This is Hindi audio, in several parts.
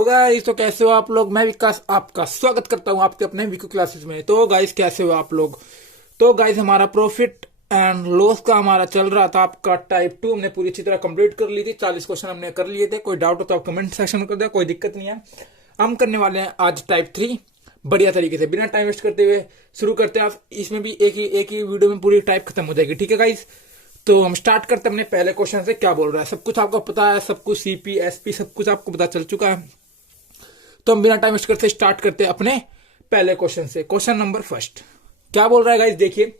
हेलो गाइस, तो कैसे हो आप लोग। मैं विकास आपका स्वागत करता हूं आपके अपने विको क्लासेस में। तो गाइस कैसे हो आप लोग। तो गाइस हमारा प्रॉफिट एंड लॉस का हमारा चल रहा था आपका टाइप 2। हमने पूरी अच्छी तरह कंप्लीट कर ली थी। 40 क्वेश्चन हमने कर लिए थे। कोई डाउट हो तो आप कमेंट सेक्शन में कर दो, कोई दिक्कत नहीं है। हम करने वाले हैं आज टाइप 3 बढ़िया तरीके से, बिना टाइम वेस्ट करते हुए शुरू करते हैं। आप इसमें भी एक ही वीडियो में पूरी टाइप खत्म हो जाएगी, ठीक है गाइस। तो हम स्टार्ट करते हैं अपने पहले क्वेश्चन से। क्या बोल रहा है, सब कुछ आपको पता है, सब कुछ सीपी एसपी सब कुछ आपको पता चल चुका है। तो हम बिना टाइम वेस्ट करते स्टार्ट करते हैं अपने पहले क्वेश्चन से। क्वेश्चन नंबर फर्स्ट क्या बोल रहा है गाइस, देखिए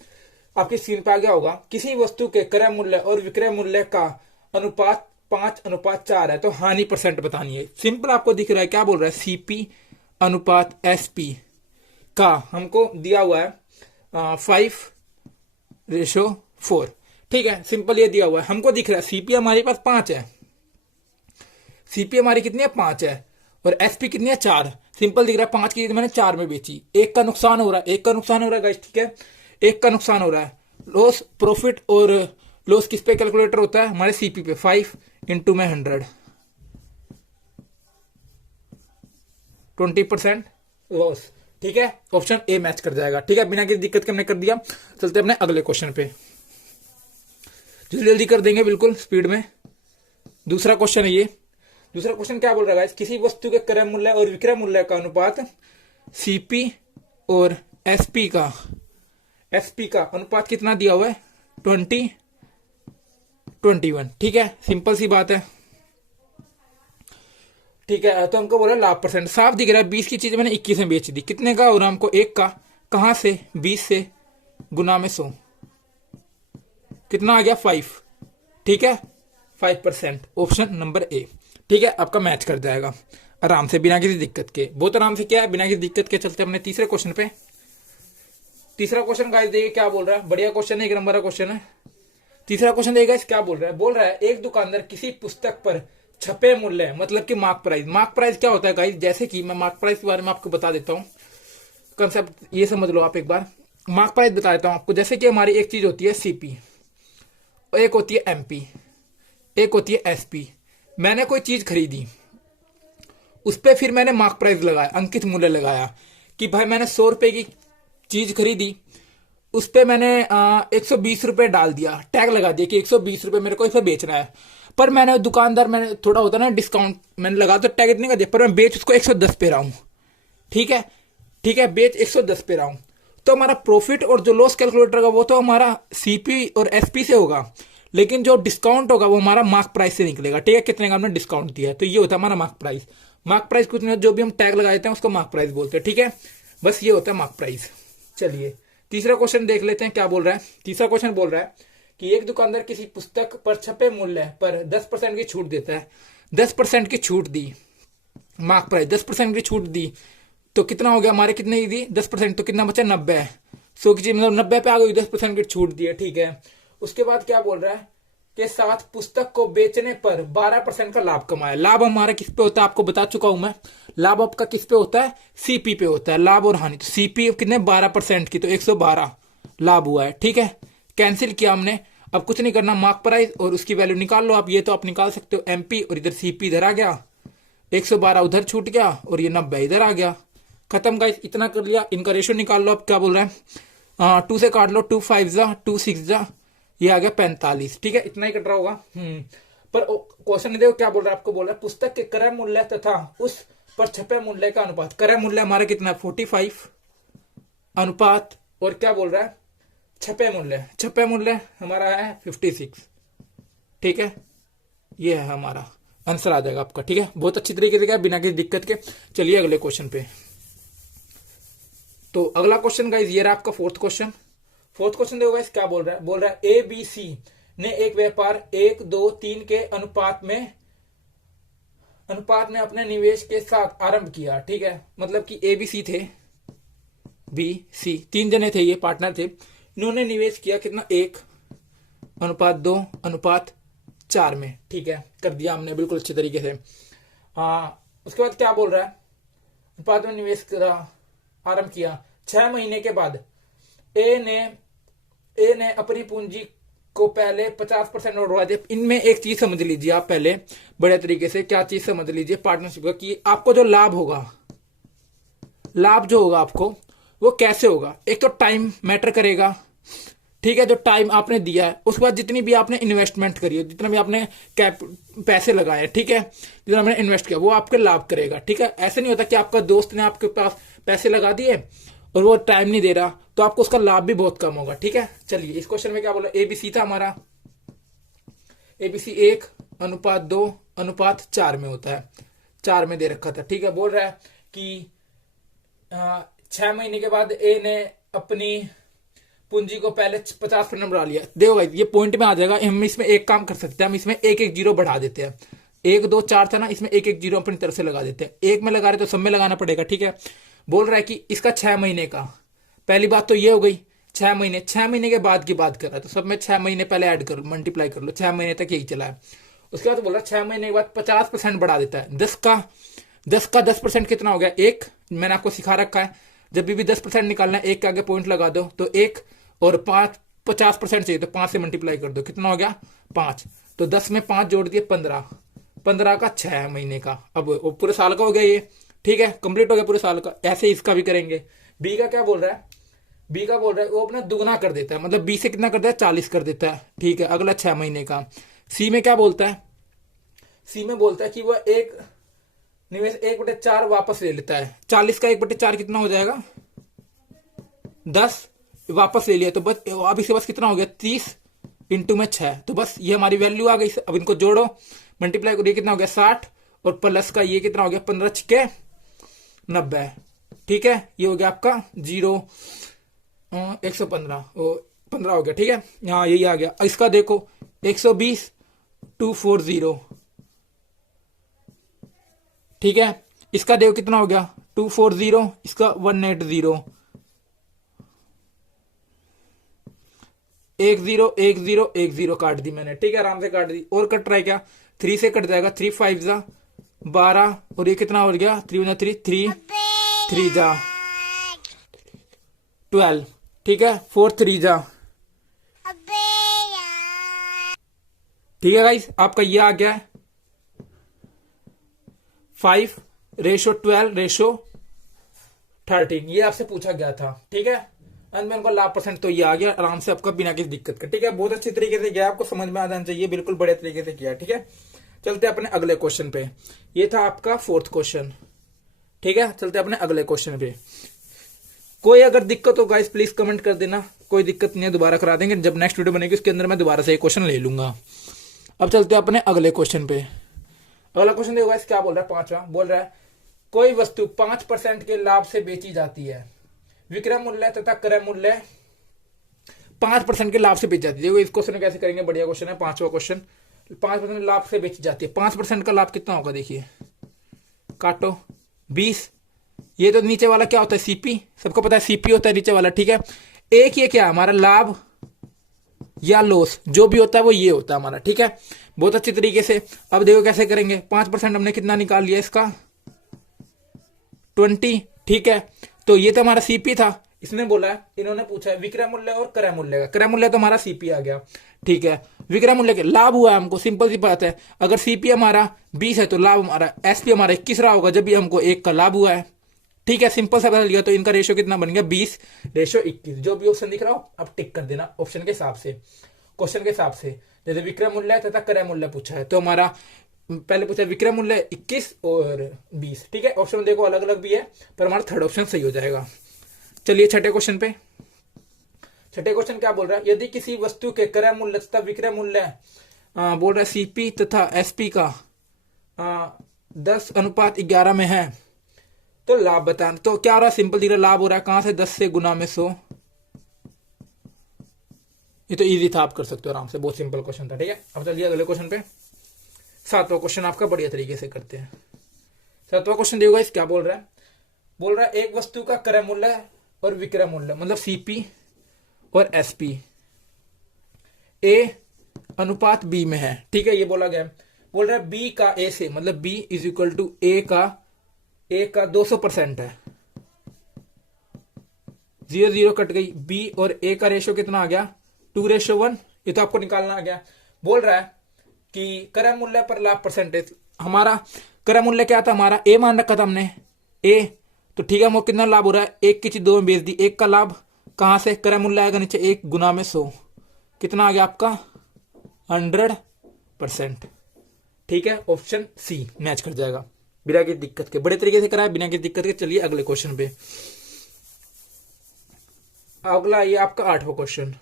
आपकी स्क्रीन पे आ गया होगा। किसी वस्तु के क्रय मूल्य और विक्रय मूल्य का अनुपात 5:4 है, तो हानि परसेंट बतानी है। सिंपल आपको दिख रहा है। क्या बोल रहा है, सीपी अनुपात एसपी का हमको दिया हुआ है 5:4। ठीक है, सिंपल ये दिया हुआ है, हमको दिख रहा है सीपी हमारे पास 5 है। सीपी हमारी कितनी है, 5 है। और एसपी कितनी है, 4। सिंपल दिख रहा है, 5 की मैंने 4 में बेची। एक का नुकसान हो रहा है, एक का नुकसान हो रहा है गाइस, ठीक है। एक का नुकसान हो रहा है। लॉस प्रॉफिट और लॉस किस पे कैलकुलेटर होता है, हमारे सीपी पे। 5 इंटू में 100 20% लॉस, ठीक है। ऑप्शन ए मैच कर जाएगा, ठीक है। बिना किसी दिक्कत के हमने कर दिया। चलते अपने अगले क्वेश्चन पे, जल्दी जल्दी कर देंगे, बिल्कुल स्पीड में। दूसरा क्वेश्चन है ये। दूसरा क्वेश्चन क्या बोल रहा है, किसी वस्तु के क्रय मूल्य और विक्रय मूल्य का अनुपात सीपी और एसपी का अनुपात कितना दिया हुआ है, 20:21। ठीक है, सिंपल सी बात है, ठीक है। तो हमको बोला लाभ परसेंट, साफ दिख रहा है। 20 की चीज मैंने 21 में बेच दी। कितने का हो रहा है हमको, 1 का। कहां से, 20 से गुना में 100, कितना आ गया, 5। ठीक है, 5%। ऑप्शन नंबर ए, ठीक है, आपका मैच कर जाएगा आराम से, बिना किसी दिक्कत के। बहुत आराम से, क्या है, बिना किसी दिक्कत के। चलते अपने तीसरे क्वेश्चन पे। तीसरा क्वेश्चन गाइस देखिए क्या बोल रहा है, बढ़िया क्वेश्चन है, 1 नंबर का क्वेश्चन है। तीसरा क्वेश्चन देखिए क्या बोल रहा है। बोल रहा है एक दुकानदार किसी पुस्तक पर छपे मूल्य, मतलब कि मार्क प्राइस। मार्क प्राइस क्या होता है गाइस, जैसे कि मैं मार्क प्राइस के बारे में आपको बता देता हूँ। कंसेप्ट ये समझ लो आप एक बार। मार्क प्राइस बता देता हूँ आपको। जैसे कि हमारी एक चीज होती है सीपी, एक होती है एमपी, एक होती है एसपी। मैंने कोई चीज खरीदी, उस पर फिर मैंने मार्क प्राइस लगाया, अंकित मूल्य लगाया कि भाई मैंने 100 रुपए की चीज खरीदी, उस पर मैंने 120 रुपए डाल दिया, टैग लगा दिया कि 120 रुपए मेरे को इसे बेचना है। पर मैंने दुकानदार, मैंने थोड़ा होता ना डिस्काउंट, मैंने लगा तो टैग इतने का दिया, पर मैं बेच उसको 110 पे रहा हूं। ठीक है, ठीक है, बेच 110 पे रहा हूं। तो हमारा प्रॉफिट और जो लॉस कैलकुलेटर का वो तो हमारा सीपी और एसपी से होगा, लेकिन जो डिस्काउंट होगा वो हमारा मार्क प्राइस से निकलेगा। ठीक है, कितने का हमने डिस्काउंट दिया है, तो ये होता है हमारा मार्क प्राइस। मार्क प्राइस कुछ नहीं, जो भी हम टैग लगा देते हैं उसको मार्क प्राइस बोलते हैं। ठीक है, बस ये होता है मार्क प्राइस। चलिए तीसरा क्वेश्चन देख लेते हैं क्या बोल रहा है। तीसरा क्वेश्चन बोल रहा है कि एक दुकानदार किसी पुस्तक पर छपे मूल्य पर 10% की छूट देता है। 10% की छूट दी, मार्क प्राइस 10% की छूट दी, तो कितना हो गया हमारे, कितने की दी, 10%, तो कितना बचा, 90। 100 की चीज मतलब 90 पे आ गई, 10% की छूट दी है। ठीक है, उसके बाद क्या बोल रहा है के साथ पुस्तक को बेचने पर 12% का लाभ कमाया। लाभ हमारा किस पे होता है आपको बता चुका हूं मैं। लाभ आपका किस पे होता है, सीपी पे होता है, लाभ और हानि। तो सीपी कितने, 12% की, तो 112 लाभ हुआ है। ठीक है, कैंसिल किया हमने। अब कुछ नहीं करना, मार्क प्राइस और उसकी वैल्यू निकाल लो आप। ये तो आप निकाल सकते हो, एमपी और इधर सीपी इधर आ गया, 112 उधर छूट गया और ये 90 इधर आ गया। खत्म गाइस, इतना कर लिया। इनका रेशियो निकाल लो आप। क्या बोल रहा है, 2 से काट लो, 2 5 जा, 2 6 जा, ये आ गया 45। ठीक है, इतना ही कट रहा होगा। पर क्वेश्चन देखो क्या बोल रहा है, आपको बोल रहा है पुस्तक के क्रय मूल्य तथा उस पर छपे मूल्य का अनुपात। क्रय मूल्य हमारा कितना है, 45 अनुपात, और क्या बोल रहा है, छपे मूल्य, छपे मूल्य हमारा है 56। ठीक है, ये है हमारा आंसर आ जाएगा आपका। ठीक है, बहुत अच्छी तरीके से, बिना किसी दिक्कत के। चलिए अगले क्वेश्चन पे। तो अगला क्वेश्चन गाइस ये रहा आपका फोर्थ क्वेश्चन। फोर्थ क्वेश्चन देखो गाइस क्या बोल रहा है। बोल रहा है ए बी सी ने एक व्यापार 1 2 3 के अनुपात में अपने निवेश के साथ आरंभ किया। ठीक है, मतलब कि ए बी सी थे, बी सी 3 जने थे, ये पार्टनर थे। इन्होंने निवेश किया कितना, 1:2:4 में। ठीक है, कर दिया हमने बिल्कुल अच्छे तरीके से। उसके बाद क्या बोल रहा है, अनुपात में निवेश करा, आरंभ किया। 6 महीने के बाद ए ने अपनी पूंजी को पहले 50% उड़वा दिया। इनमें एक चीज समझ लीजिए आप पहले बड़े तरीके से, क्या चीज समझ लीजिए पार्टनरशिप का, कि आपको जो लाभ होगा, लाभ जो होगा आपको वो कैसे होगा। एक तो टाइम मैटर करेगा, ठीक है, जो टाइम आपने दिया है, उसके बाद जितनी भी आपने इन्वेस्टमेंट करी है, जितना भी आपने पैसे लगाए, ठीक है, जितना आपने इन्वेस्ट किया वो आपके लाभ करेगा, ठीक है। ऐसे नहीं होता कि आपका दोस्त ने आपके पास पैसे लगा दिए और वो टाइम नहीं दे रहा, तो आपको उसका लाभ भी बहुत कम होगा, ठीक है। चलिए इस क्वेश्चन में क्या बोला, एबीसी था हमारा, एबीसी 1:2:4 में होता है, 4 में दे रखा था, ठीक है। बोल रहा है कि 6 महीने के बाद ए ने अपनी पूंजी को पहले 50% बढ़ा लिया। देखो भाई ये पॉइंट में आ जाएगा, हम इसमें एक काम कर सकते हैं, हम इसमें एक एक जीरो बढ़ा देते हैं। 1 2 4 था ना, इसमें एक एक जीरो अपनी तरफ से लगा देते हैं। एक में लगा रहे तो सब में लगाना पड़ेगा, ठीक है। बोल रहा है कि इसका 6 महीने का, पहली बात तो ये हो गई 6 महीने, 6 महीने के बाद की बात कर रहा है, तो सब में 6 महीने पहले ऐड कर लो, मल्टीप्लाई कर लो, 6 महीने तक यही चला है। उसके बाद बोल रहा है 6 महीने के बाद 50% बढ़ा देता है। 10 का 10% कितना हो गया, 1। मैंने आपको सिखा रखा है, जब भी 10% निकालना है, 1 के आगे पॉइंट लगा दो तो 1, और 50% चाहिए तो 5 से मल्टीप्लाई कर दो, कितना हो गया 5। तो 10 में 5 जोड़ दिए 15, 15 का 6 महीने का, अब वो पूरे साल का हो गया ये, ठीक है, कंप्लीट हो गया पूरे साल का। ऐसे इसका भी करेंगे। बी का क्या बोल रहा है, बी का बोल रहा है वो अपना दुगना कर देता है, मतलब 20 से कितना करता है 40 कर देता है, ठीक है, अगला 6 महीने का। सी में क्या बोलता है, सी में बोलता है कि वह एक निवेश 1/4 वापस ले लेता है। 40 का 1/4 कितना हो जाएगा 10, वापस ले लिया तो बस अब इसके पास कितना हो गया 30 इंटू में 6, तो बस ये हमारी वैल्यू आ गई। अब इनको जोड़ो, मल्टीप्लाई करो, ये कितना हो गया 60, और प्लस का ये कितना हो गया 15 × 90, ठीक है, ये हो गया आपका 115, 15 हो गया, ठीक है, यहाँ यही आ गया। इसका देखो 120 240, ठीक है, इसका देखो कितना हो गया 240, इसका 180, 10 काट दी मैंने, ठीक है, आराम से काट दी। और कट रहा है क्या, 3 से कट जाएगा, 3 5 जा 12, और ये कितना हो गया 3 1 3 3 3 जा 12, ठीक है, 4 3 जा, ठीक है गाइस, आपका ये आ गया 5:12:13, ये आपसे पूछा गया था, ठीक है। अंत में उनका लाभ परसेंट तो ये आ गया आराम से आपका, बिना किसी दिक्कत के, ठीक है, बहुत अच्छी तरीके से गया, आपको समझ में आ जाना चाहिए, बिल्कुल बड़े तरीके से किया, ठीक है। चलते अपने अगले क्वेश्चन पे, ये था आपका 4th क्वेश्चन, ठीक है। चलते अपने अगले क्वेश्चन पे। कोई अगर दिक्कत हो गाइस प्लीज कमेंट कर देना, कोई दिक्कत नहीं है, दोबारा करा देंगे, जब नेक्स्ट वीडियो बनेगी उसके अंदर मैं दोबारा से एक क्वेश्चन ले लूंगा। अब चलते हैं अपने अगले क्वेश्चन पे। अगला क्वेश्चन देखो गाइस क्या बोल रहा है, 5वां बोल रहा है कोई वस्तु 5% के लाभ से बेची जाती है, विक्रय मूल्य तथा क्रय मूल्य 5% के लाभ से बेची जाती है। देखो इस क्वेश्चन कैसे करेंगे, बढ़िया क्वेश्चन है, 5वां क्वेश्चन। 5% लाभ से बेची जाती है, 5% का लाभ कितना होगा, देखिए काटो 20, ये तो नीचे वाला क्या होता है सीपी, सबको पता है सीपी होता है नीचे वाला, ठीक है। एक ये क्या हमारा लाभ या लॉस जो भी होता है वो ये होता है हमारा, ठीक है, बहुत अच्छी तरीके से। अब देखो कैसे करेंगे, 5% हमने कितना निकाल लिया इसका 20, ठीक है, तो ये तो हमारा सीपी था। इसने बोला है, इन्होंने पूछा है विक्रय मूल्य और क्रय मूल्य का, क्रय मूल्य तो हमारा सीपी आ गया, ठीक है। विक्रय मूल्य के लाभ हुआ हमको, सिंपल सी बात है, अगर सीपी हमारा 20 है तो लाभ हमारा एसपी हमारा 21 रहा होगा, जब भी हमको 1 का लाभ हुआ है, ठीक है, सिंपल सा बदल लिया। तो इनका रेशियो कितना बन गया 20:21, जो भी ऑप्शन दिख रहा हो अब टिक कर देना ऑप्शन के हिसाब से, क्वेश्चन के हिसाब से। जैसे विक्रय मूल्य तथा क्रय मूल्य पूछा है, तो हमारा पहले पूछा विक्रय मूल्य 21 और 20, ठीक है, ऑप्शन देखो अलग अलग भी है, पर हमारा थर्ड ऑप्शन सही हो जाएगा। चलिए छठे क्वेश्चन पे, छठे क्वेश्चन क्या बोल रहा है, यदि किसी वस्तु के क्रय मूल्य तथा विक्रय मूल्य बोल रहा है सीपी तथा एसपी का 10:11 में है, तो लाभ बताना। तो क्या हो रहा है, सिंपल दिख रहा, लाभ हो रहा है कहां से 10 से गुना में 100, ये तो इजी था, आप कर सकते हो आराम से, बहुत सिंपल क्वेश्चन था, ठीक है। अब चलिए अगले क्वेश्चन पे, 7वां क्वेश्चन आपका बढ़िया तरीके से करते हैं। 7वां क्वेश्चन देखो इस क्या बोल रहा है, बोल रहा है एक वस्तु का क्रय मूल्य और विक्रय मूल्य मतलब सीपी और एसपी A:B में है, ठीक है, ये बोला गया। बोल रहा है बी का ए से, मतलब B = A का 200% है, 0 0 कट गई, B और A का रेशियो कितना आ गया 2:1, ये तो आपको निकालना आ गया। बोल रहा है कि क्रय मूल्य पर लाभ परसेंटेज, हमारा क्रय मूल्य क्या था, हमारा ए मान रखा था हमने, ए। तो ठीक है, हमको कितना लाभ हो रहा है, एक की चीज दो में बेच दी, एक का लाभ कहां से, क्रय मूल्य आएगा नीचे 1 गुना में 100, कितना आ गया आपका 100%। ठीक है, ऑप्शन सी मैच कर जाएगा बिना किसी दिक्कत के, बड़े तरीके से कराया बिना किसी दिक्कत के। चलिए अगले क्वेश्चन पे, अगला ये आपका 8वां क्वेश्चन।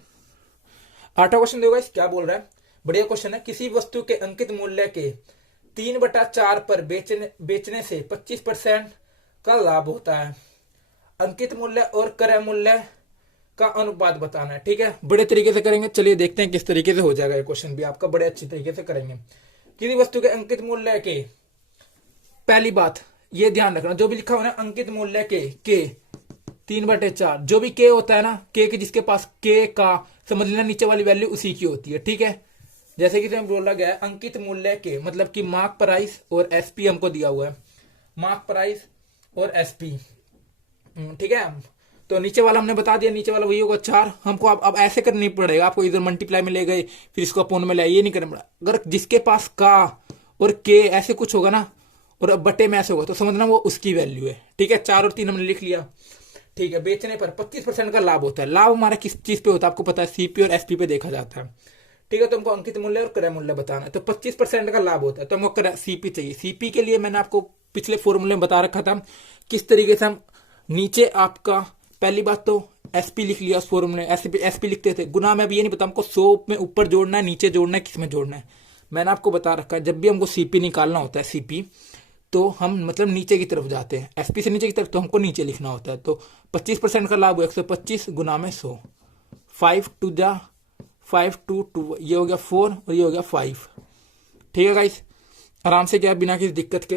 8वां क्वेश्चन देखो क्या बोल रहा है, बढ़िया क्वेश्चन है। किसी वस्तु के अंकित मूल्य के 3/4 पर बेचने से 25% का लाभ होता है। अंकित मूल्य और क्रय मूल्य का अनुपात बताना है। ठीक है, बड़े तरीके से करेंगे, चलिए देखते हैं किस तरीके से हो जाएगा ये क्वेश्चन भी आपका, बड़े अच्छी तरीके से करेंगे। किसी वस्तु के अंकित मूल्य के, पहली बात ये ध्यान रखना, जो भी लिखा हो ना अंकित मूल्य के 3/4, जो भी के होता है ना, के जिसके पास के का समझ लेना नीचे वाली वैल्यू उसी की होती है। ठीक है, जैसे कि बोला गया है अंकित मूल्य के मतलब कि मार्क प्राइस और एसपी हमको दिया हुआ है, मार्क प्राइस और एसपी। ठीक है, तो नीचे वाला हमने बता दिया, नीचे वाला वही होगा 4। हमको अब ऐसे करना नहीं पड़ेगा, आपको इधर मल्टीप्लाई में ले गए फिर इसको अपोन में लाए, ये नहीं करना पड़ा। अगर जिसके पास का और के ऐसे कुछ होगा ना और अब बटे में ऐसे होगा तो समझना वो उसकी वैल्यू है। ठीक है, 4 और 3 हमने लिख लिया। ठीक है, बेचने पर 25% का लाभ होता है। लाभ हमारा किस चीज पे होता है आपको पता है, सीपी और एसपी पे देखा जाता है। ठीक है, तो हमको अंकित मूल्य और क्रय मूल्य बताना है, तो 25% का लाभ होता है, तो हमको सीपी चाहिए। सीपी के लिए मैंने आपको पिछले फॉर्मूले में बता रखा था किस तरीके से हम नीचे आपका, पहली बात तो एसपी लिख लिया उस फॉर्मूले में, एसपी लिखते थे, गुना में भी ये नहीं पता हमको 100 में ऊपर जोड़ना है नीचे जोड़ना है, किस में जोड़ना है मैंने आपको बता रखा है। जब भी हमको सीपी निकालना होता है, सीपी तो हम मतलब नीचे की तरफ जाते हैं, एसपी से नीचे की तरफ, तो हमको नीचे लिखना होता है। तो 25% का लाभ हुआ 125 गुना में 100, 5 2 जा 5 2 2, ये हो गया 4 और ये हो गया 5। ठीक है गाइस, आराम से क्या बिना किसी दिक्कत के।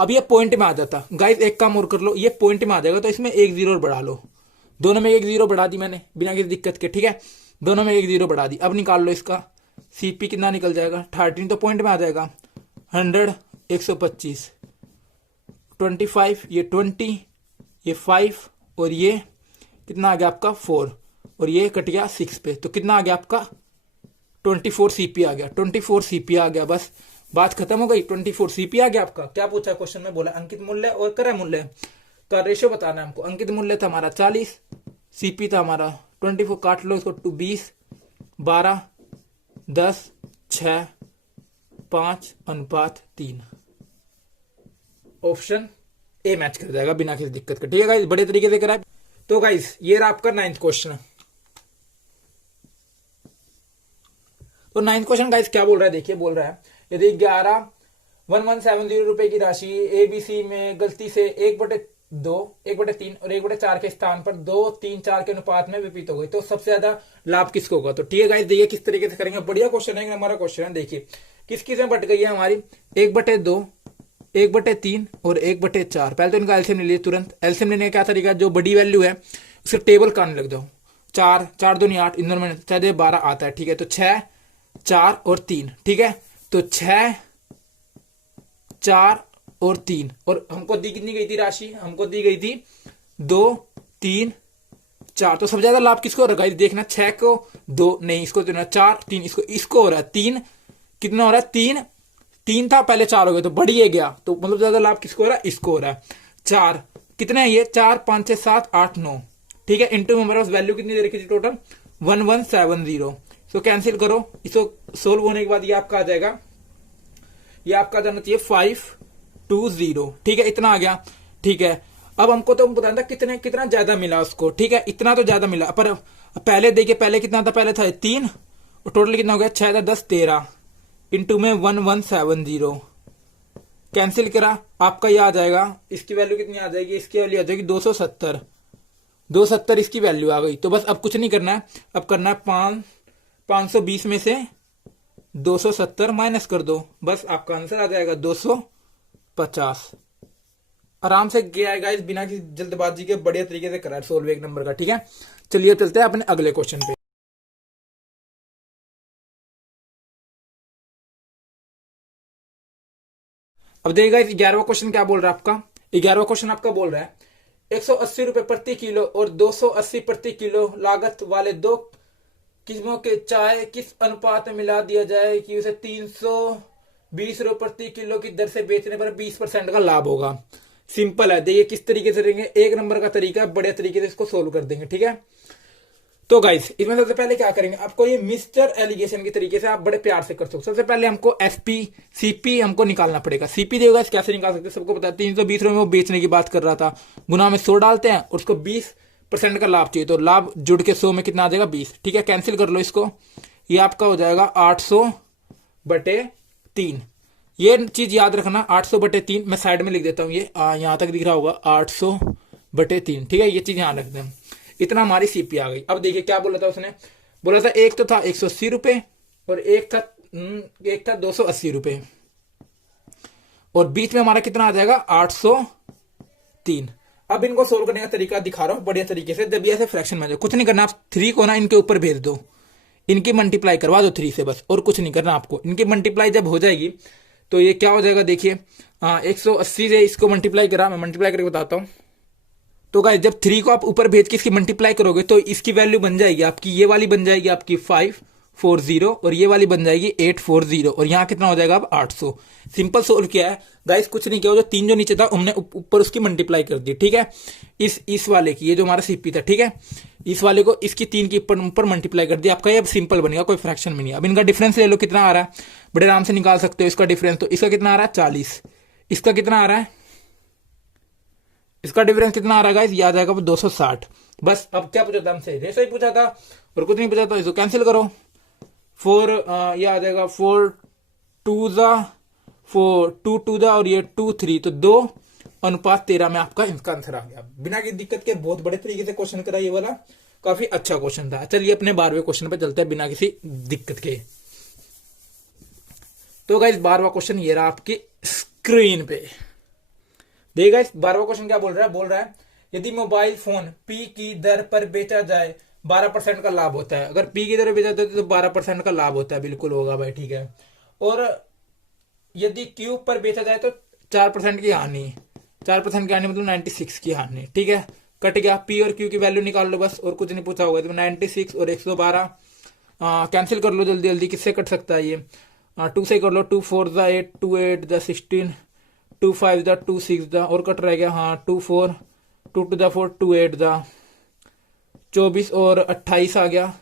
अब ये पॉइंट में आ जाता गाइस, एक काम और कर लो, ये पॉइंट में आ जाएगा तो इसमें 1 0 बढ़ा लो, दोनों में 1 0 बढ़ा दी मैंने बिना किसी दिक्कत के। ठीक है, दोनों में 1 0 बढ़ा दी। अब निकाल लो इसका सीपी कितना निकल जाएगा, 13 तो पॉइंट में आ जाएगा, 100 125 25, ये 20, ये 5 और ये कितना आ गया आपका 4 और ये कट गया 6 पे, तो कितना आ गया आपका 24 सीपी आ गया, 24 सीपी आ गया। बस बात खत्म हो गई, 24 सीपी आ गया आपका। क्या पूछा क्वेश्चन में, बोला अंकित मूल्य और क्रय मूल्य का रेशियो बताना है हमको। अंकित मूल्य था हमारा 40, सीपी था हमारा 24, काट लो इसको 20 12 10 6 5 अनुपात 3, ऑप्शन ए मैच कर जाएगा बिना किसी दिक्कत के। ठीक है गाइस, बड़े तरीके से कराए। तो गाइस ये रहा आपका 9th क्वेश्चन। तो 9th क्वेश्चन गाइस क्या बोल रहा है, देखिए बोल रहा है यदि 11,170 रुपए की राशि एबीसी में गलती से 1/2 1/3 और 1/4 के स्थान पर 2 3 4 के अनुपात में विपरीत हो गई तो सबसे ज्यादा लाभ किसको होगा। तो ठीक है गाइस, देखिए किस तरीके से करेंगे, बढ़िया क्वेश्चन है हमारा क्वेश्चन है। देखिए किस किस में बट गई है हमारी, 1/2 1/3 और 1/4। पहले तो इनका एलसीएम ले लिया तुरंत। एलसीएम लेने का क्या तरीका, जो बड़ी वैल्यू है उसके टेबल करने लग जाओ, 4 4 2 8 इन में 12 आता है। ठीक है, तो 6 4 और 3। ठीक है, तो 6 4 और 3 और हमको दी कितनी गई थी राशि, हमको दी गई थी 2 3 4। तो सबसे ज्यादा लाभ किसको हो रहा है देखना, 6 को 2 नहीं, इसको देना 4 3, इसको हो रहा है 3, कितना हो रहा है 3 था पहले 4 हो गया तो बढ़िए गया, तो मतलब ज्यादा लाभ किसको हो रहा है, इसको हो रहा है। 4 कितने है ये, 4 5 6 7 8 9। ठीक है, इंटू में हमारे पास वैल्यू कितनी दे रखी थी टोटल 1170। सो कैंसिल करो, इसको सोल्व होने के बाद ये आपका आ जाएगा, ये आपका जाना चाहिए 520। ठीक है, इतना आ गया। ठीक है, अब हमको तो बताना था कितना ज्यादा मिला उसको। ठीक है, इतना तो ज्यादा मिला, पर पहले देखिए पहले कितना था, पहले था 3 और टोटल कितना हो गया 6 10 13 इंटू में 1170 कैंसिल करा, आपका ये आ जाएगा, इसकी वैल्यू कितनी आ जाएगी, इसकी वैल्यू आ जाएगी 270 270 इसकी वैल्यू आ गई। तो बस अब कुछ नहीं करना है, अब करना है 520 में से 270 माइनस कर दो, बस आपका आंसर आ जाएगा 250। आराम से किया है गाइस, बिना किसी जल्दबाजी के बढ़िया तरीके से करा सोल्व 1 नंबर का। ठीक है, चलिए चलते हैं अपने अगले क्वेश्चन पे। अब देखिएगा 11वां क्वेश्चन क्या बोल रहा है आपका। 11वां क्वेश्चन आपका बोल रहा है 180 रुपए प्रति किलो और 280 प्रति किलो लागत वाले 2 किस्मों के चाय किस अनुपात में मिला दिया जाए कि उसे 320 रुपये प्रति किलो की दर से बेचने पर 20% का लाभ होगा। सिंपल है, देखिए किस तरीके से देंगे, एक नंबर का तरीका है, बढ़िया तरीके से इसको सोल्व कर देंगे। ठीक है, तो गाइस इसमें सबसे पहले क्या करेंगे, आपको ये मिस्टर एलिगेशन के तरीके से आप बड़े प्यार से कर सकते हो। सबसे पहले हमको एसपी सीपी हमको निकालना पड़ेगा। सीपी देगा कैसे निकाल सकते हैं, सबको पता है 320 रुपये में वो बेचने की बात कर रहा था, गुना में 100 डालते हैं और उसको 20% का लाभ चाहिए, तो लाभ जुड़ के 100 में कितना आ जाएगा 20। ठीक है, कैंसिल कर लो इसको, ये आपका हो जाएगा 800/3। ये चीज याद रखना, 800/3 मैं साइड में लिख देता हूँ, ये यहां तक दिख रहा होगा 800/3। ठीक है, ये चीज ध्यान रख दें। इतना हमारी सीपी आ गई। अब देखिए क्या बोला था उसने, बोला था एक तो था 180 रुपए और एक था 280 रुपए और बीच में हमारा कितना आ जाएगा 803। अब इनको सोल्व करने का तरीका दिखा रहा हूं बढ़िया तरीके से। जब ऐसे फ्रैक्शन में कुछ नहीं करना, आप 3 को ना इनके ऊपर भेज दो, इनकी मल्टीप्लाई करवा दो 3 से बस, और कुछ नहीं करना आपको। इनकी मल्टीप्लाई जब हो जाएगी तो ये क्या हो जाएगा, देखिए 180 से इसको मल्टीप्लाई करा, मैं मल्टीप्लाई करके बताता हूं। तो गाइस जब 3 को आप ऊपर भेज के इसकी मल्टीप्लाई करोगे तो इसकी वैल्यू बन जाएगी आपकी, ये वाली बन जाएगी आपकी 540 और ये वाली बन जाएगी 840 और यहाँ कितना हो जाएगा अब 800। सिंपल सोल्व किया है गाइस, कुछ नहीं किया, जो 3 जो नीचे था हमने ऊपर उसकी मल्टीप्लाई कर दी। ठीक है, इस वाले की, ये जो हमारा सीपी था, ठीक है, इस वाले को इसकी 3 की ऊपर मल्टीप्लाई कर दी, आपका ये अब सिंपल बनेगा, कोई फ्रैक्शन में नहीं। अब इनका डिफरेंस ले लो, कितना आ रहा है, बड़े आराम से निकाल सकते हो इसका डिफरेंस। तो इसका कितना आ रहा है 40, इसका कितना आ रहा है, इसका डिफरेंस कितना आ रहा है गाइस, ये आ जाएगा 260। बस अब क्या पूछा था हमसे, रेशो ही पूछा था और कुछ नहीं पूछा था। इसको कैंसिल करो, 4 ये आ जाएगा 4 2 और ये 2 3, तो 2:13 में आपका इसका आंसर आ गया बिना किसी दिक्कत के। बहुत बड़े तरीके से क्वेश्चन करा, ये वाला काफी अच्छा क्वेश्चन था। चलिए अपने 12वें क्वेश्चन पे चलते हैं बिना किसी दिक्कत के। तो गाइस 12वां क्वेश्चन ये रहा आपकी स्क्रीन पे। देखिएगा इस 12वां क्वेश्चन क्या बोल रहा है यदि मोबाइल फोन पी की दर पर बेचा जाए 12% का लाभ होता है। अगर पी की दर पर बेचा जाए तो 12% का लाभ होता है, बिल्कुल होगा भाई, ठीक है। और यदि क्यू पर बेचा जाए तो 4% की हानि, 4% की हानि मतलब 96 की हानि। ठीक है, कट गया, पी और क्यू की वैल्यू निकाल लो बस, और कुछ नहीं पूछा होगा। तो 96 और 112 कैंसिल कर लो जल्दी जल्दी, किससे कट सकता है ये, 2 से कर लो, 2 4 8, 2 8 16, 2 5 2 6 और कट रह गया, हाँ 2 4 2 2 4 2 8 24 और 28 आ गया।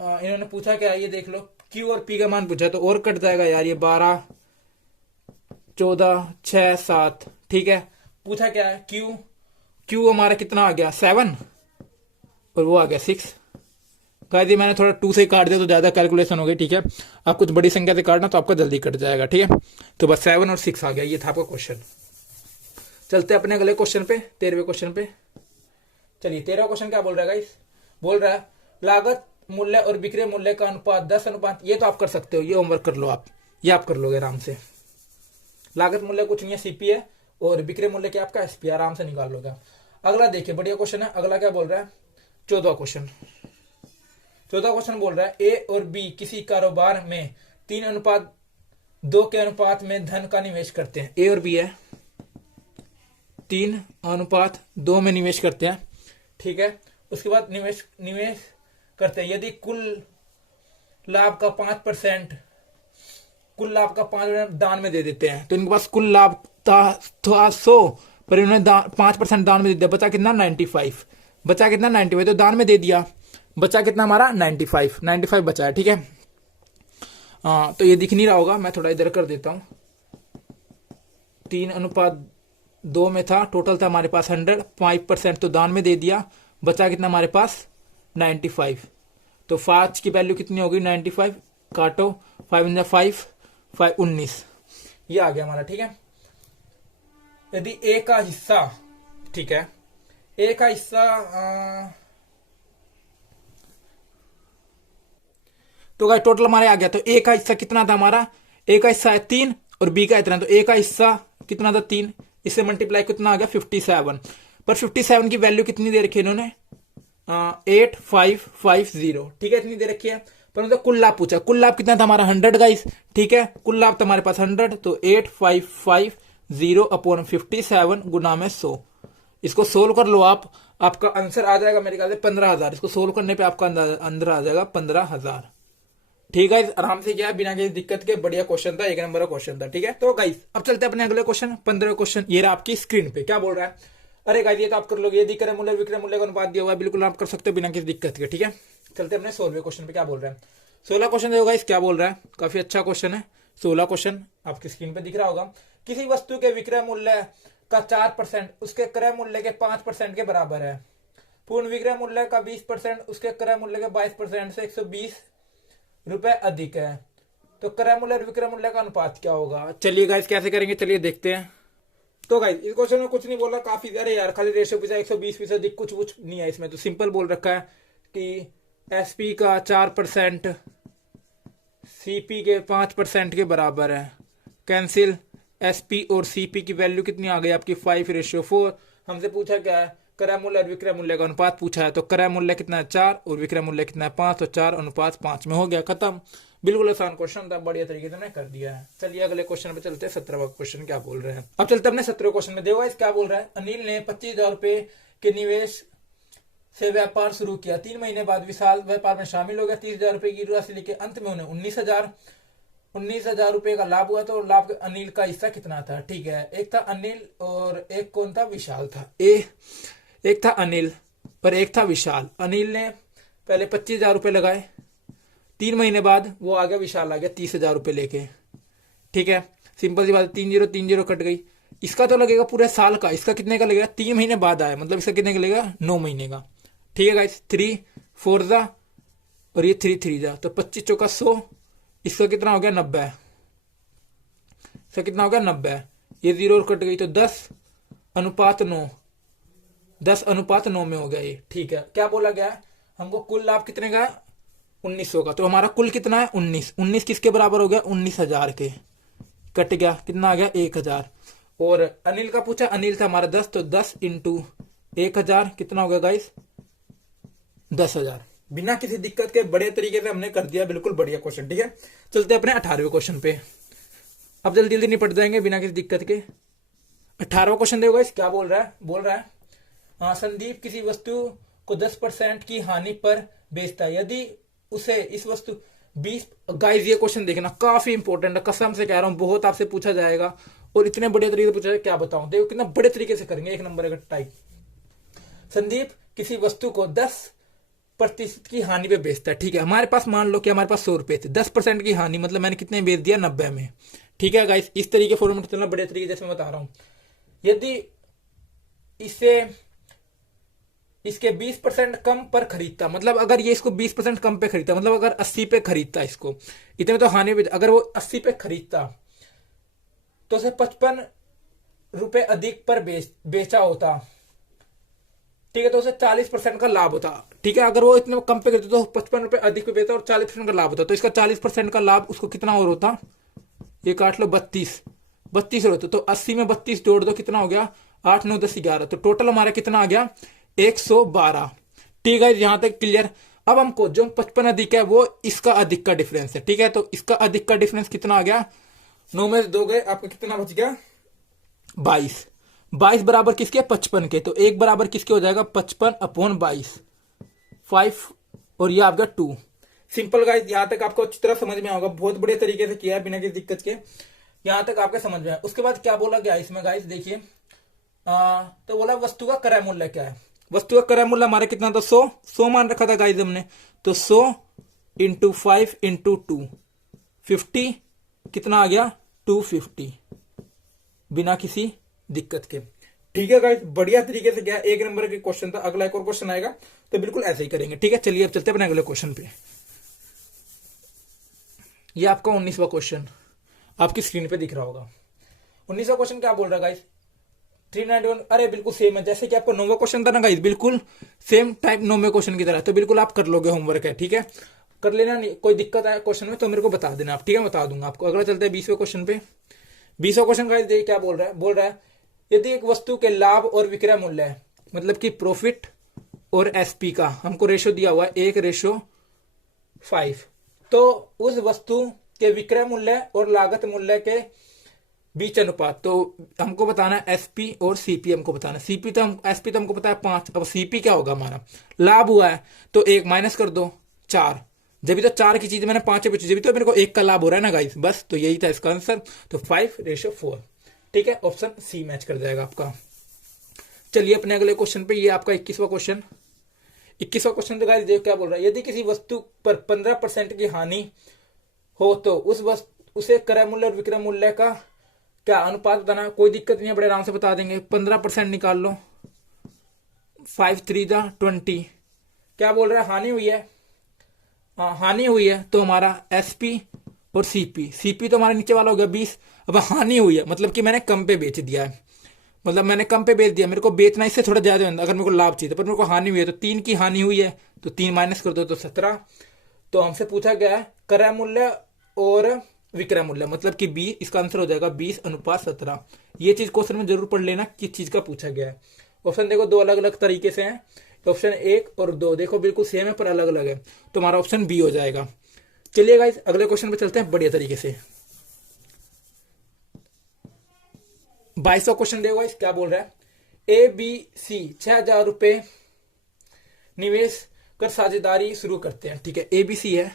इन्होंने पूछा क्या, ये देख लो, क्यू और पी का मान पूछा तो और कट जाएगा यार, ये 12 14 6 7। ठीक है, पूछा क्या है, क्यू हमारा कितना आ गया 7 और वो आ गया 6। गाइस ये मैंने थोड़ा 2 से काट दिया तो ज्यादा कैलकुलेशन हो गई। ठीक है, आप कुछ बड़ी संख्या से काटना तो आपका जल्दी कट जाएगा। ठीक है, तो बस 7 और 6 आ गया, ये था आपका क्वेश्चन। चलते अपने अगले क्वेश्चन पे, 13वें क्वेश्चन पे। चलिए 13वां क्वेश्चन क्या बोल रहा है गाइस, बोल रहा है लागत मूल्य और बिक्री मूल्य का अनुपात 10:, ये तो आप कर सकते हो, ये होमवर्क कर लो आप, ये आप कर लोगे आराम से। लागत मूल्य कुछ नहीं है, सीपी है, और बिक्री मूल्य क्या आपका एसपी, आराम से निकाल लोगे। अगला देखिए बढ़िया क्वेश्चन है, अगला क्या बोल रहा है 14वां क्वेश्चन। 14वां क्वेश्चन बोल रहा है ए और बी किसी कारोबार में 3:2 के अनुपात में धन का निवेश करते हैं। ए और बी है, 3:2 में निवेश करते हैं। ठीक है, उसके बाद निवेश करते हैं, यदि कुल लाभ का 5% दान में दे देते हैं, तो इनके पास कुल लाभ था 100 पर इन्होंने 5% दान में दे दिया, बचा कितना 95, बचा कितना 95, तो दान में दे दिया, बचा कितना हमारा 95 बचा है। ठीक है, तो ये दिख नहीं रहा होगा, मैं थोड़ा इधर कर देता हूं। 3:2 में था, टोटल था हमारे पास 100, 5% तो दान में दे दिया, बचा कितना हमारे पास 95। तो 5 की वैल्यू कितनी होगी 95, काटो 5 5 5 19, ये आ गया हमारा। ठीक है, यदि ए का हिस्सा, ठीक है, ए का हिस्सा तो गाइस टोटल हमारे आ गया, तो ए का हिस्सा कितना था हमारा, ए का हिस्सा है 3 और बी का इतना, तो ए का हिस्सा कितना था 3, इससे मल्टीप्लाई कितना आ गया 57। पर 57 की वैल्यू कितनी दे रखी है इन्होंने 8550। ठीक है, इतनी दे रखी है, पर मतलब कुल लाभ पूछा, कुल लाभ कितना था हमारा 100 गाइस। ठीक है, कुल लाभ था हमारे पास 100, तो 8550 अपॉन 57 गुना में 100। इसको सोल्व कर लो आप, आपका आंसर आ जाएगा मेरे ख्याल से 15,000। इसको सोल्व करने पे आपका अंदर आ जाएगा 15,000। ठीक है, आराम से किया बिना किसी दिक्कत के, बढ़िया क्वेश्चन था, 1 नंबर का क्वेश्चन था। ठीक है, तो गाइस अब चलते हैं अपने अगले क्वेश्चन, 15 क्वेश्चन। ये रहा आपकी स्क्रीन पे, क्या बोल रहा है? अरे गाइस ये तो आप कर लोगे, यदि क्रय मूल्य विक्रय मूल्य का अनुपात दिया हुआ है, बिल्कुल आप कर सकते हो बिना किसी दिक्कत के। ठीक है, चलते अपने 16वें क्वेश्चन पे, क्या बोल रहा है? 16 क्वेश्चन देखो गाइस, क्या बोल रहा है, काफी अच्छा क्वेश्चन है। 16 क्वेश्चन आपकी स्क्रीन पे दिख रहा होगा। किसी वस्तु के विक्रय मूल्य का 4% उसके क्रय मूल्य के 5% के बराबर है। पूर्ण विक्रय मूल्य का 20% उसके क्रय मूल्य के 22% से 120 रुपए अधिक है, तो क्रय मूल्य और विक्रय मूल्य का अनुपात क्या होगा? चलिए गाइस कैसे करेंगे, चलिए देखते हैं। तो गाइस इस क्वेश्चन में कुछ नहीं बोला, काफी, अरे यार खाली रेशियो पूछा, 120% अधिक, कुछ नहीं है इसमें, तो सिंपल बोल रखा है कि एसपी का 4% सीपी के 5% के बराबर है। कैंसिल, एसपी और सीपी की वैल्यू कितनी आ गई आपकी 5:4। हमसे पूछा क्या है? क्रय मूल्य और विक्रय मूल्य का अनुपात पूछा है, तो क्रय मूल्य कितना है 4 और विक्रय मूल्य कितना है 5, तो 4:5 में हो गया, खत्म। बिल्कुल आसान क्वेश्चन था, बढ़िया तरीके से मैंने कर दिया है। चलिए अगले क्वेश्चन पे चलते हैं, 17वां क्वेश्चन क्या बोल रहे हैं। अब चलते हैं अपने 17वें क्वेश्चन में। देखो इस क्या बोल रहा है, अनिल ने 25,000 रुपए के निवेश से व्यापार शुरू किया। 3 महीने बाद विशाल व्यापार में शामिल हो गया। 30,000 रुपए की राशि लेके अंत में उन्हें 19,000 रुपए का लाभ हुआ। तो लाभ अनिल का हिस्सा कितना था? ठीक है, एक था अनिल और एक कौन था? विशाल था। एक था अनिल और एक था विशाल। अनिल ने पहले 25,000 रुपए लगाए, 3 महीने बाद वो आ गया, विशाल आ गया 30,000 रुपए लेके। ठीक है, सिंपल सी बात, 3 0 कट गई। इसका तो लगेगा पूरे साल का, इसका कितने का लगेगा? 3 महीने बाद आया, मतलब इसका कितने का लगेगा? 9 महीने का। ठीक है गाइस, 3 4 जा और ये 3 3 जा, तो 25 चौका 100, इसका कितना हो गया? 90। इसका कितना हो गया? 90। ये 0 और कट गई, तो 10:9, 10:9 में हो गया ये। ठीक है, क्या बोला गया है हमको? कुल लाभ कितने का? 1900 का। तो हमारा कुल कितना है? 19 किसके बराबर हो गया? 19,000 के। कट गया, कितना आ गया? 1,000। और अनिल का पूछा, अनिल था हमारा 10, तो 10 × 1,000 कितना हो गया गाइस? 10,000। बिना किसी दिक्कत के बड़े तरीके से हमने कर दिया, बिल्कुल बढ़िया क्वेश्चन। ठीक है, चलते अपने 18वें क्वेश्चन पे। अब जल्दी जल्दी निपट जाएंगे बिना किसी दिक्कत के। 18वां क्वेश्चन देखो गाइस, क्या बोल रहा है हाँ, संदीप किसी वस्तु को 10% की हानि पर बेचता है। यदि उसे इस वस्तु 20, गाइस ये क्वेश्चन देखना काफी इंपॉर्टेंट है, कसम से कह रहा हूं, बहुत आपसे पूछा जाएगा और इतने बड़े तरीके से पूछा जाएगा, क्या बताऊं। देखो कितना बड़े तरीके से करेंगे, 1 नंबर का टाइप। संदीप किसी वस्तु को 10% की हानि पे बेचता है। ठीक है, हमारे पास मान लो कि हमारे पास 100 रुपए थे, 10% की हानि मतलब मैंने कितने बेच दिया? 90 में। ठीक है गाइस, इस तरीके फॉर्मेट चलना, बड़े तरीके जैसे मैं बता रहा हूं। यदि इसके 20% कम पर खरीदता, मतलब अगर ये इसको 20% कम पे खरीदता, मतलब अगर 80 पे खरीदता, इसको इतने तो हानि पे, अगर वो 80 पे खरीदता तो उसे 55 रुपए अधिक पर बेचा होता। ठीक है, तो उसे 40% का लाभ होता। ठीक है, अगर वो इतने कम पे खरीदता तो 55 रुपए अधिक पे बेचता और 40% का लाभ होता, तो इसका 40% का लाभ उसको कितना और होता? ये काट लो, 32 होता। तो 80 में 32 जोड़ दो, कितना हो गया? 8 9 10 11, तो टोटल हमारा कितना आ गया? 112। ठीक है, यहां तक क्लियर। अब हमको जो 55 अधिक है वो इसका अधिक का डिफरेंस है। ठीक है, तो इसका अधिक का डिफरेंस कितना आ गया? 9 में से 2 गए, आपका कितना बच गया? 22 बराबर किसके? 55 के। तो 1 बराबर किसके हो जाएगा? 55/22, 5 और ये आपका 2। सिंपल गाइस, यहां तक आपको अच्छी तरह समझ में होगा, बहुत बड़े तरीके से किया है बिना किसी दिक्कत के, यहां तक आपके समझ में आया। उसके बाद क्या बोला गया इसमें गाइस, देखिए तो बोला वस्तु का क्रय मूल्य क्या है? वस्तु का क्रय मूल्य हमारा कितना था? 100 मान रखा था गाइस हमने, तो 100 × 5 × 2, 50 कितना आ गया? 250, बिना किसी दिक्कत के। ठीक है गाइस, बढ़िया तरीके से गया, 1 नंबर के क्वेश्चन था। अगला एक और क्वेश्चन आएगा तो बिल्कुल ऐसे ही करेंगे। ठीक है, चलिए अब चलते हैं अपने अगले क्वेश्चन पे। ये आपका 19वां क्वेश्चन आपकी स्क्रीन पे दिख रहा होगा। 19वां क्वेश्चन क्या बोल रहा है गाइस? 391, अरे बिल्कुल सेम है जैसे कि आपका 9वां क्वेश्चन था ना गाइस, बिल्कुल सेम टाइप 9वें क्वेश्चन की तरह, तो बिल्कुल आप कर लोगे, होमवर्क है। ठीक है, कर लेना, नहीं कोई दिक्कत आए क्वेश्चन में तो मेरे को बता देना आप। ठीक है, बता दूंगा आपको। अगला चलते हैं 20वें क्वेश्चन पे। 20वां क्वेश्चन गाइस देखिए क्या बोल रहा है यदि एक वस्तु के लाभ और विक्रय मूल्य है, मतलब कि प्रॉफिट और एसपी का हमको रेशो दिया हुआ है 1:5, तो उस वस्तु के विक्रय मूल्य और लागत मूल्य के बीच अनुपात, तो हमको बताना है एसपी और सीपी, हमको बताना है सीपी, तो हम एसपी तो हमको पता है 5, अब सीपी क्या होगा हमारा, लाभ हुआ है तो 1 माइनस कर दो 4, जब भी तो 4 की चीज मैंने 5 पूछी, जब भी तो मेरे को 1 का लाभ हो रहा है ना गाइस, बस तो यही था इसका आंसर, तो 5:4। ठीक है, ऑप्शन सी मैच कर जाएगा आपका। चलिए अपने अगले क्वेश्चन पे, ये आपका 21वां क्वेश्चन। 21वां क्वेश्चन तो गाइस देखो क्या बोल रहा है, यदि किसी वस्तु पर 15% की हानि हो तो उस वस्तु उसे क्रय मूल्य और विक्रय मूल्य का क्या अनुपात बताना। कोई दिक्कत नहीं है, बड़े आराम से बता देंगे। 15% निकाल लो, 5×3=20। क्या बोल रहा है, हानि हुई है, हानि हुई है तो हमारा एसपी और सीपी, सीपी तो हमारा नीचे वाला हो गया 20। अब हानि हुई है मतलब कि मैंने कम पे बेच दिया है, मतलब मैंने कम पे बेच दिया, मेरे को बेचना इससे थोड़ा ज्यादा है अगर मेरे को लाभ चाहिए, पर मेरे को हानि हुई है तो 3 की हानि हुई है, तो 3 माइनस कर दो तो 17। तो हमसे पूछा गया है क्रय मूल्य और विक्रय मूल्य, मतलब कि 20, इसका आंसर हो जाएगा 20:17। ये चीज क्वेश्चन में जरूर पढ़ लेना किस चीज का पूछा गया है। ऑप्शन देखो दो अलग अलग तरीके से हैं, ऑप्शन 1 और 2 देखो बिल्कुल सेम है पर अलग अलग है, तो हमारा ऑप्शन बी हो जाएगा। चलिए गाइस अगले क्वेश्चन पे चलते हैं बढ़िया तरीके से। 22वां क्वेश्चन देखो गाइस क्या बोल रहा है, ए बी सी 6,000 रुपए निवेश कर साझेदारी शुरू करते हैं। ठीक है, ए बी सी है,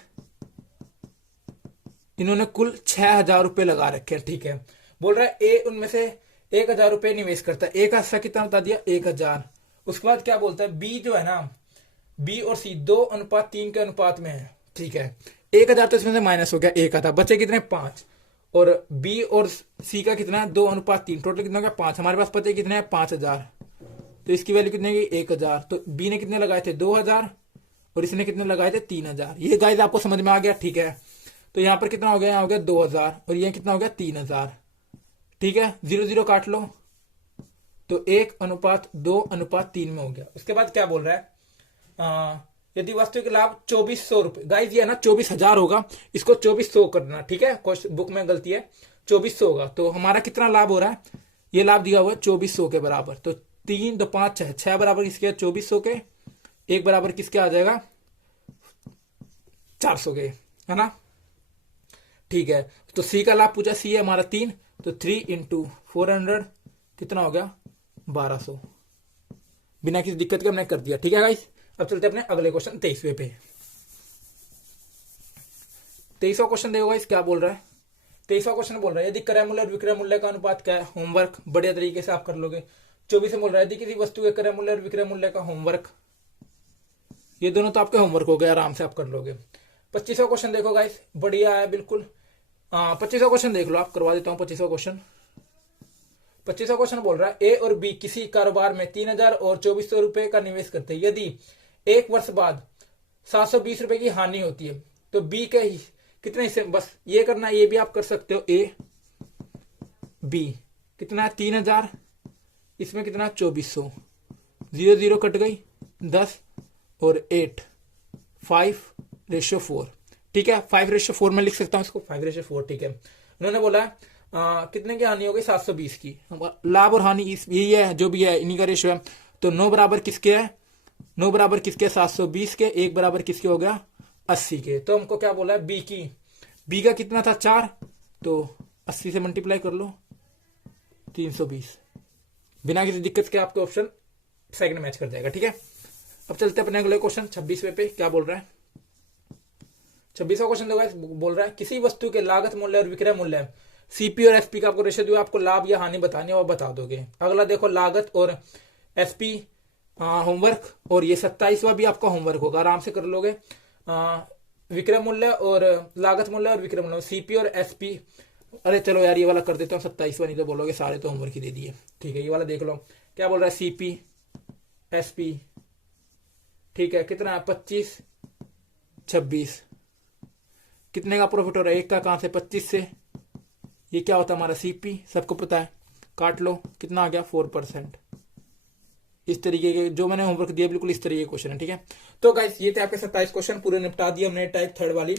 इन्होंने कुल 6,000 रुपए लगा रखे हैं। ठीक है, बोल रहा है ए उनमें से 1,000 रुपए निवेश करता है, ए का हिस्सा कितना बता दिया 1,000। उसके बाद क्या बोलता है, बी जो है ना, बी और सी 2:3 के अनुपात में है। ठीक है, 1,000 तो इसमें से माइनस हो गया, ए का था, बचे कितने 5, और बी और सी का कितना है 2:3, टोटल कितना हो गया 5। हमारे पास पता है कितने है 5,000, तो इसकी वैल्यू कितने की 1,000, तो बी ने कितने लगाए थे 2,000 और इसने कितने लगाए थे 3,000। ये गाइस आपको समझ में आ गया। ठीक है, तो यहां पर कितना हो गया, यहाँ हो गया 2,000 और ये कितना हो गया 3,000। ठीक है, 0 0 काट लो तो 1:2:3 में हो गया। उसके बाद क्या बोल रहा है, यदि वस्तु के लाभ 2,400 रुपए, गाइस ये है ना 24,000 होगा, इसको 2,400 करना। ठीक है, बुक में गलती है, 2,400 होगा, तो हमारा कितना लाभ हो रहा है, ये लाभ दिया हुआ है 2,400 के बराबर, तो 3 2 5 6, 6 बराबर किसके 2,400 के, 1 बराबर किसके आ जाएगा 400 के, है ना। ठीक है, तो सी का लाभ पूछा, सी है हमारा 3, तो 3×400 कितना हो गया 1,200, बिना किसी दिक्कत के हमने कर दिया। ठीक है गाइस, अब चलते अपने अगले क्वेश्चन 23वें पे। 23वां क्वेश्चन देखो गाइस क्या बोल रहा है, 23वां क्वेश्चन बोल रहा है यदि क्रय मूल्य और विक्रय मूल्य का अनुपात क्या है। होमवर्क बढ़िया तरीके से आप कर लोगे। 24 में बोल रहा है यदि किसी वस्तु के क्रय मूल्य और विक्रय मूल्य का होमवर्क, ये दोनों तो आपके होमवर्क हो गए, आराम से आप कर लोगे। 25वां क्वेश्चन देखो गाइस, बढ़िया है बिल्कुल। 25वां क्वेश्चन देख लो, आप करवा देता हूं 25वां क्वेश्चन। 25वां क्वेश्चन बोल रहा है ए और बी किसी कारोबार में 3,000 और 2,400 रुपए का निवेश करते हैं, यदि 1 वर्ष बाद 720 रुपए की हानि होती है तो बी के कितने हिस्से, बस ये करना, ये भी आप कर सकते हो। ए बी कितना है 3,000, इसमें कितना 2,400, 0 0 कट गई 10 और 8, 5:4। ठीक है, 5:4 में लिख सकता हूं इसको, 5:4। ठीक है, उन्होंने बोला कितने की हानि हो गई 720 की, लाभ और हानि यही है जो भी है, इन्हीं का रेशियो है। तो 9 बराबर किसके है, 9 बराबर किसके 720 के, 1 बराबर किसके हो गया 80 के। तो हमको क्या बोला है बी की, बी का कितना था 4, तो 80 से मल्टीप्लाई कर लो 320, बिना किसी दिक्कत के आपके ऑप्शन सेकंड मैच कर जाएगा। ठीक है, अब चलते अपने अगले क्वेश्चन 26वें पे। क्या बोल रहा है 26वां क्वेश्चन देखो, बोल रहा है किसी वस्तु के लागत मूल्य और विक्रय मूल्य, सीपी और एसपी का आपको रेशियो दिया, आपको लाभ या हानि बतानी है और बता दोगे। अगला देखो लागत और एसपी होमवर्क, और ये 27वां भी आपका होमवर्क होगा, आराम से कर लोगे। विक्रय मूल्य और लागत मूल्य और विक्रय मूल्य, सीपी और एसपी, अरे चलो यार ये वाला कर देता हूँ 27वां, नहीं तो बोलोगे सारे तो होमवर्क ही दे दिए। ठीक है, ये वाला देख लो क्या बोल रहा है सीपी एसपी। ठीक है, कितना है 25 26, कितने का प्रॉफिट हो रहा है, 1 का, कहां से 25 से, ये क्या होता है हमारा सीपी, सबको पता है, काट लो कितना आ गया 4%। इस तरीके के जो मैंने होमवर्क दिया बिल्कुल इस तरीके के क्वेश्चन है। ठीक है, तो गाइस ये थे आपके 27 क्वेश्चन पूरे निपटा दिए हमने टाइप 3 वाली।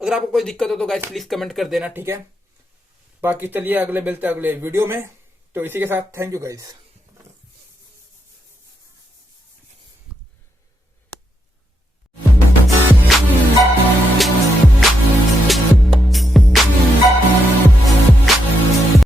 अगर आपको कोई दिक्कत हो तो गाइस प्लीज कमेंट कर देना। ठीक है, बाकी चलिए अगले मिलते हैं अगले वीडियो में, तो इसी के साथ थैंक यू गाइस।